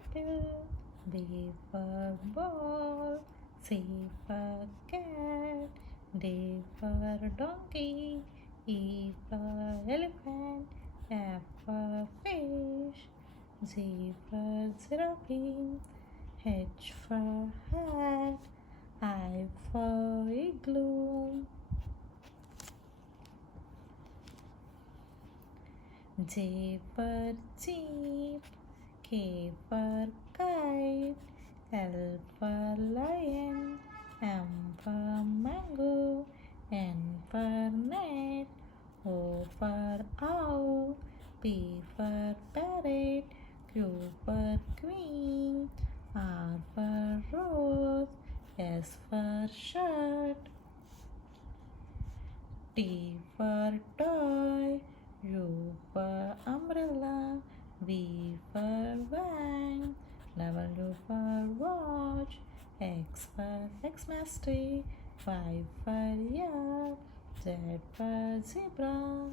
apple. B for ball. C for cat. D for donkey. E for elephant. F for fish. Z for giraffe. H for hat. I for igloo. J for jeep. K for kite. L for lion. M for mango. N for net. O for owl. P for parrot. Q for queen. R for rose. S for shirt. T for toy. U for umbrella. V for van. W for watch. X for Xmas tree. Y for yard. Z for zebra.